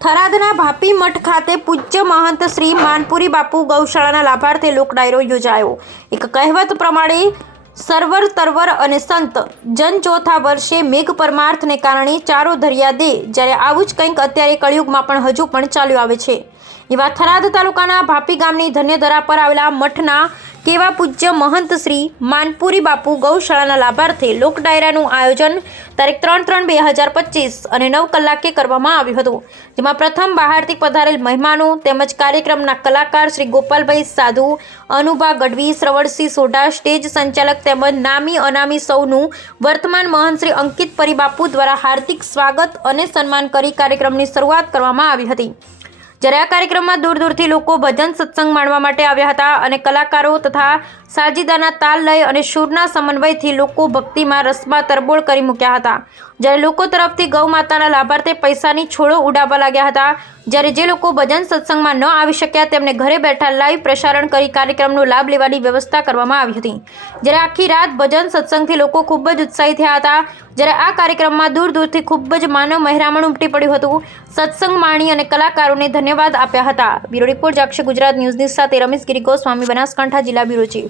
થરાદના ભાપી મઠ ખાતે પૂજ્ય મહંત શ્રી માનપુરી બાપુ ગૌશાળાના લાભાર્થે લોક ડાયરો યોજાયો. એક કહેવત પ્રમાણે, સર્વર તરવર અને સંત, જન ચોથા વર્ષે મેઘ પરમાર્થને કારણે ચારો ધર્યા દે. જ્યારે આવું જ કંઈક અત્યારે કળિયુગમાં પણ હજુ પણ ચાલ્યું આવે છે. એવા થરાદ તાલુકાના ભાપી ગામની ધન્યધરા પર આવેલા મઠના કેવા પૂજ્ય મહંત શ્રી માનપુરી બાપુ ગૌશાળાના લાભાર્થે લોક ડાયરાનું આયોજન તારીખ ત્રણ ત્રણ બે હજાર પચીસ અને નવ કલાકે કરવામાં આવ્યું હતું. જેમાં પ્રથમ બહારથી પધારેલ મહેમાનો તેમજ કાર્યક્રમના કલાકાર શ્રી ગોપાલભાઈ સાધુ, અનુભા ગઢવી, શ્રવણસિંહ સોઢા, સ્ટેજ સંચાલક તેમજ નામી અનામી સૌનું વર્તમાન મહંત શ્રી અંકિત પરિબાપુ દ્વારા હાર્દિક સ્વાગત અને સન્માન કરી કાર્યક્રમની શરૂઆત કરવામાં આવી હતી. જ્યારે આ કાર્યક્રમમાં દૂર દૂરથી લોકો ભજન સત્સંગ માણવા માટે આવ્યા હતા અને કલાકારો તથા સાજીદાના તાલ લય અને સૂરના સમન્વયથી લોકો ભક્તિમાં રસમાં તરબોળ કરી મૂક્યા હતા. જ્યારે લોકો તરફથી ગૌ માતાના લાભાર્થે પૈસાની છોડો ઉડાવવા લાગ્યા હતા, જ્યારે જે લોકો ભજન સત્સંગમાં ન આવી શક્યા તેમને ઘરે બેઠા લાઈવ પ્રસારણ કરી કાર્યક્રમનો લાભ લેવાની વ્યવસ્થા કરવામાં આવી હતી. જ્યારે આખી રાત ભજન સત્સંગથી લોકો ખૂબ જ ઉત્સાહી થયા હતા, જ્યારે આ કાર્યક્રમમાં દૂર દૂરથી ખૂબ જ માનવ મહેરામણ ઉમટી પડ્યું હતું. સત્સંગ માણી અને કલાકારોને ધન્યવાદ આપ્યા હતા. બ્યુરો રિપોર્ટ જાક્ષી ગુજરાત ન્યૂઝની સાથે રમેશ ગિરી ગોસ્વામી બનાસકાંઠા જિલ્લા બ્યુરો ચીફ.